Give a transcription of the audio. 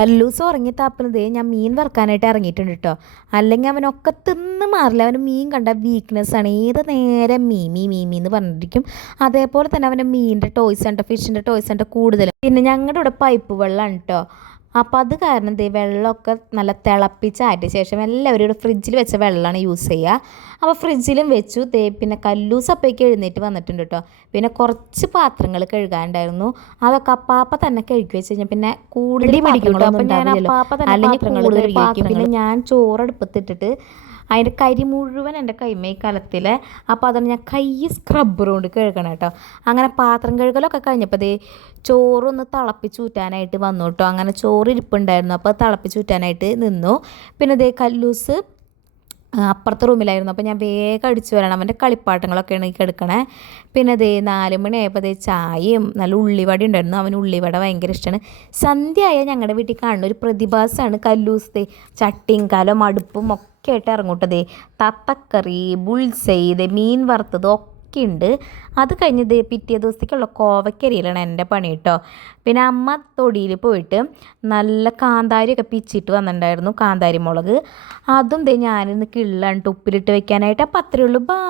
കല്ലൂസ് ഉറങ്ങി താപ്പുന്നത് ഞാൻ മീൻ വറുക്കാനായിട്ട് ഇറങ്ങിയിട്ടുണ്ട് കേട്ടോ. അല്ലെങ്കിൽ അവനൊക്കെ തിന്ന് മാറില്ല. അവന് മീൻ കണ്ട വീക്ക്നെസ് ആണ്, ഏത് നേരം മീമി എന്ന് പറഞ്ഞിരിക്കും. അതേപോലെ തന്നെ അവൻ്റെ മീനിൻ്റെ ടോയ്സ് ഉണ്ട്, ഫിഷിൻ്റെ ടോയ്സ് ഉണ്ട് കൂടുതലും. പിന്നെ ഞങ്ങളുടെ ഇവിടെ പൈപ്പ് വെള്ളമാണ് കേട്ടോ. അപ്പോൾ അത് കാരണം വെള്ളമൊക്കെ നല്ല തിളപ്പിച്ചാറ്റിയ ശേഷം എല്ലാവരും ഇവിടെ ഫ്രിഡ്ജിൽ വെച്ച വെള്ളമാണ് യൂസ് ചെയ്യുക. അപ്പോൾ ഫ്രിഡ്ജിലും വെച്ചു. പിന്നെ കല്ലൂസ് അപ്പോഴേക്ക് എഴുന്നേറ്റ് വന്നിട്ടുണ്ട് കേട്ടോ. പിന്നെ കുറച്ച് പാത്രങ്ങൾ കഴുകാനുണ്ടായിരുന്നു, അതൊക്കെ അപ്പാപ്പ തന്നെ കഴുകി വെച്ച് കഴിഞ്ഞാൽ പിന്നെ കൂടുതൽ പിടിക്കും. അപ്പം ഞാൻ അപ്പാപ്പ തന്നെ പാത്രങ്ങൾ കഴുകി. പിന്നെ ഞാൻ ചോറടുപ്പത്തിട്ടിട്ട് അതിൻ്റെ കരി മുഴുവൻ എൻ്റെ കൈമേ കലത്തിൽ. അപ്പോൾ അതാണ് ഞാൻ കൈ സ്ക്രബ്ബർ കൊണ്ട് കഴുകണം കേട്ടോ. അങ്ങനെ പാത്രം കഴുകലൊക്കെ കഴിഞ്ഞപ്പോൾ ചോറൊന്ന് തിളപ്പിച്ചൂറ്റാനായിട്ട് വന്നു കേട്ടോ. അങ്ങനെ ചോറ് ഇരിപ്പുണ്ടായിരുന്നു, അപ്പോൾ തിളപ്പിച്ചൂറ്റാനായിട്ട് നിന്നു. പിന്നെ കല്ലൂസ് അപ്പുറത്തെ റൂമിലായിരുന്നു. അപ്പോൾ ഞാൻ വേഗം അടിച്ചു വരണം, അവൻ്റെ കളിപ്പാട്ടങ്ങളൊക്കെയാണ് ഈ കിടക്കണേ. പിന്നെ 4 മണിയായപ്പോൾ ചായയും നല്ല ഉള്ളിവട ഉണ്ടായിരുന്നു. അവന് ഉള്ളിവട ഭയങ്കര ഇഷ്ടമാണ്. സന്ധ്യയായ ഞങ്ങളുടെ വീട്ടിൽ കാണുന്ന ഒരു പ്രതിഭാസമാണ് കല്ലൂസ്. ചട്ടിയും കലം അടുപ്പും ഒക്കെ ആയിട്ട് ഇറങ്ങൂട്ടതേ. തത്തക്കറി, ബുൾസൈ, മീൻ വറുത്തത് ഒക്കെ ഉണ്ട്. അത് കഴിഞ്ഞ് പിറ്റേ ദിവസത്തേക്കുള്ള കോവക്കരിയിലാണ് എൻ്റെ പണി കേട്ടോ. പിന്നെ അമ്മ തൊടിയിൽ പോയിട്ട് നല്ല കാന്താരിയൊക്കെ പിച്ചിട്ട് വന്നിട്ടുണ്ടായിരുന്നു, കാന്താരി മുളക്. അതും ഞാനിന്ന് കിള്ളാണ്ട് ഉപ്പിലിട്ട് വെക്കാനായിട്ട്. അപ്പം അത്രയേ ഉള്ളൂ. ബാ.